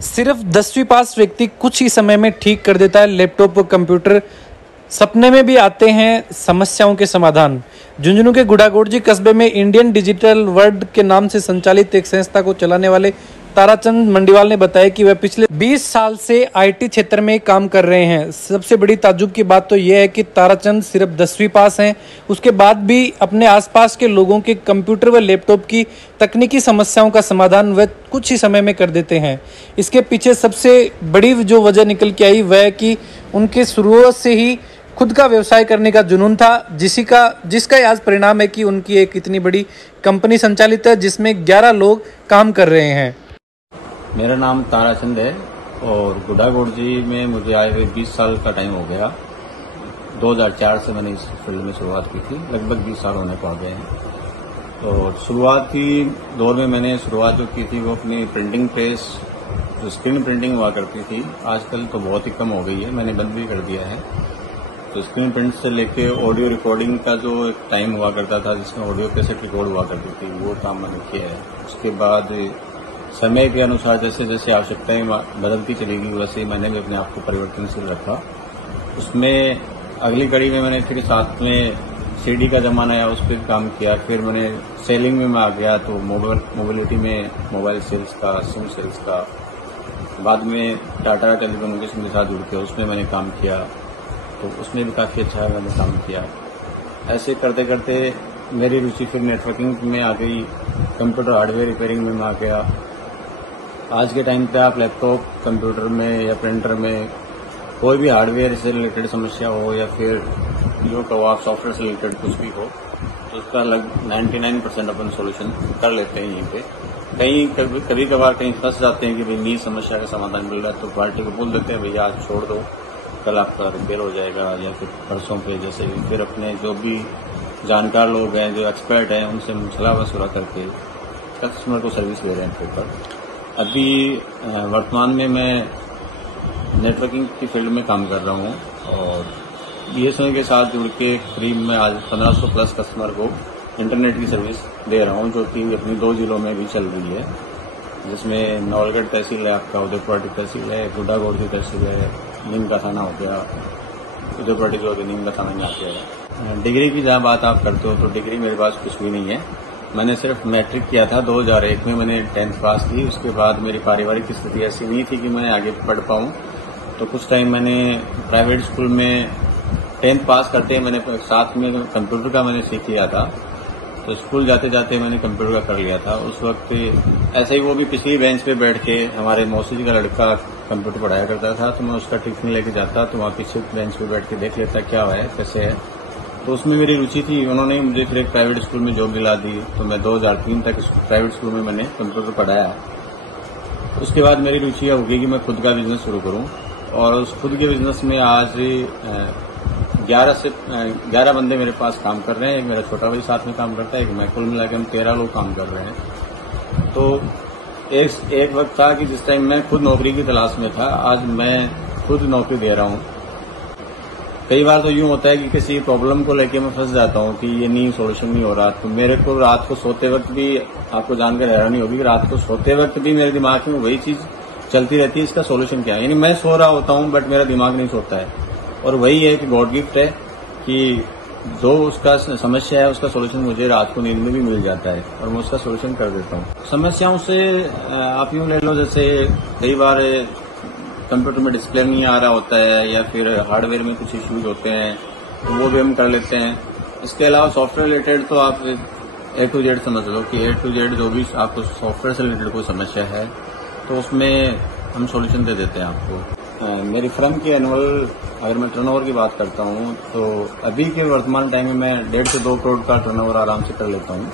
सिर्फ 10वीं पास व्यक्ति कुछ ही समय में ठीक कर देता है लैपटॉप व कंप्यूटर। सपने में भी आते हैं समस्याओं के समाधान। झुंझुनू के गुड़ागोड़जी कस्बे में इंडियन डिजिटल वर्ल्ड के नाम से संचालित एक संस्था को चलाने वाले ताराचंद मंडीवाल ने बताया कि वह पिछले 20 साल से आईटी क्षेत्र में काम कर रहे हैं। सबसे बड़ी ताज्जुब की बात तो यह है कि ताराचंद सिर्फ 10वीं पास हैं, उसके बाद भी अपने आसपास के लोगों के कंप्यूटर व लैपटॉप की तकनीकी समस्याओं का समाधान वह कुछ ही समय में कर देते हैं। इसके पीछे सबसे बड़ी जो वजह निकल के आई वह कि उनके शुरुआत से ही खुद का व्यवसाय करने का जुनून था, जिसका आज परिणाम है कि उनकी एक इतनी बड़ी कंपनी संचालित है जिसमें 11 लोग काम कर रहे हैं। मेरा नाम ताराचंद है और गुड़ागोड़जी में मुझे आए हुए 20 साल का टाइम हो गया। 2004 से मैंने इस फील्ड में शुरुआत की थी, लगभग 20 साल होने को आ गए हैं। तो शुरुआती दौर में मैंने शुरुआत जो की थी वो अपनी प्रिंटिंग प्रेस, जो स्क्रीन प्रिंटिंग हुआ करती थी, आजकल तो बहुत ही कम हो गई है, मैंने बंद भी कर दिया है। तो स्क्रीन प्रिंट से लेके ऑडियो रिकॉर्डिंग का जो एक टाइम हुआ करता था जिसमें ऑडियो कैसेट रिकॉर्ड हुआ करती थी, वो काम मैंने किया है। उसके बाद समय के अनुसार जैसे जैसे आवश्यकताएं बदलती चली गई वैसे ही मैंने भी अपने आप को परिवर्तनशील रखा। उसमें अगली कड़ी में मैंने फिर साथ में सीडी का जमाना आया, उस पर काम किया। फिर मैंने सेलिंग में मैं आ गया, तो मोबिलिटी में मोबाइल सेल्स का, सिम सेल्स का। बाद में टाटा टेलीकम्युनिकेशन के साथ जुड़ के उसमें मैंने काम किया, तो उसमें भी काफ़ी अच्छा मैंने काम किया। ऐसे करते करते मेरी रुचि फिर नेटवर्किंग में आ गई, कंप्यूटर हार्डवेयर रिपेयरिंग में मैं आ गया। आज के टाइम पे आप लैपटॉप, कंप्यूटर में या प्रिंटर में कोई भी हार्डवेयर से रिलेटेड समस्या हो या फिर जो कहो आप सॉफ्टवेयर से रिलेटेड कुछ भी हो, तो उसका 99% अपन सोल्यूशन कर लेते हैं यहीं पे। कभी कभार कहीं फंस जाते हैं कि भाई नई समस्या का समाधान मिल रहा है, तो पार्टी को बोल देते हैं भैया आज छोड़ दो, कल आपका रिपेयर हो जाएगा या फिर परसों पे। जैसे फिर अपने जो भी जानकार लोग हैं, जो एक्सपर्ट हैं, उनसे सलाह मशवरा करके कस्टमर को सर्विस दे रहे हैं पेपर। अभी वर्तमान में मैं नेटवर्किंग की फील्ड में काम कर रहा हूं और बीएसएनएल के साथ जुड़ के करीब मैं आज 1500 प्लस कस्टमर को इंटरनेट की सर्विस दे रहा हूं, जो कि अपनी 2 जिलों में भी चल रही है, जिसमें नवलगढ़ तहसील है, आपका उदयपुर तहसील है, गुड़ागोड़जी तहसील है, नीम का थाना हो गया, उदयपुर जो नीम का थाना में आते हैं। डिग्री की जहाँ बात आप करते हो तो डिग्री मेरे पास कुछ भी नहीं है। मैंने सिर्फ मैट्रिक किया था, 2001 में मैंने 10th पास की। उसके बाद मेरी पारिवारिक स्थिति ऐसी नहीं थी कि मैं आगे पढ़ पाऊं, तो कुछ टाइम मैंने प्राइवेट स्कूल में 10th पास करते मैंने साथ में कंप्यूटर का मैंने सीख लिया था। तो स्कूल जाते जाते मैंने कंप्यूटर का कर लिया था। उस वक्त ऐसे ही वो भी पिछली बेंच पे बैठ के, हमारे मौसी जी का लड़का कंप्यूटर पढ़ाया करता था, तो मैं उसका टिफिन लेके जाता, तो वहाँ पीछे बेंच पे बैठ के देख लेता क्या है कैसे है। तो उसमें मेरी रुचि थी, उन्होंने मुझे फिर एक प्राइवेट स्कूल में जॉब दिला दी। तो मैं 2003 तक प्राइवेट स्कूल में मैंने कंप्यूटर पढ़ाया। उसके बाद मेरी रुचि हो गई कि मैं खुद का बिजनेस शुरू करूं, और उस खुद के बिजनेस में आज 11 बंदे मेरे पास काम कर रहे हैं। एक मेरा छोटा भाई साथ में काम करता है, एक मैं, कुल मिलाकर हम 13 लोग काम कर रहे हैं। तो एक वक्त था कि जिस टाइम मैं खुद नौकरी की तलाश में था, आज मैं खुद नौकरी दे रहा हूं। कई बार तो यूं होता है कि किसी प्रॉब्लम को लेके मैं फंस जाता हूं कि ये नहीं, सोल्यूशन नहीं हो रहा, तो मेरे को रात को सोते वक्त भी, आपको जानकर हैरानी होगी, रात को सोते वक्त भी मेरे दिमाग में वही चीज चलती रहती है, इसका सोल्यूशन क्या है। यानी मैं सो रहा होता हूं बट मेरा दिमाग नहीं सोता है। और वही है कि गॉड गिफ्ट है कि जो उसका समस्या है उसका सोल्यूशन मुझे रात को नींद में भी मिल जाता है और मैं उसका सोल्यूशन कर देता हूँ। समस्याओं से आप यूं ले लो, जैसे कई बार कंप्यूटर में डिस्प्ले नहीं आ रहा होता है या फिर हार्डवेयर में कुछ इश्यूज होते हैं, तो वो भी हम कर लेते हैं। इसके अलावा सॉफ्टवेयर रिलेटेड तो आप A to Z समझ लो कि A to Z जो भी आपको सॉफ्टवेयर से रिलेटेड कोई समस्या है तो उसमें हम सॉल्यूशन दे देते हैं आपको। मेरी फर्म की एनुअल अगर मैं टर्नओवर की बात करता हूँ तो अभी के वर्तमान टाइम में मैं 1.5 से 2 करोड़ का टर्नओवर आराम से कर लेता हूँ।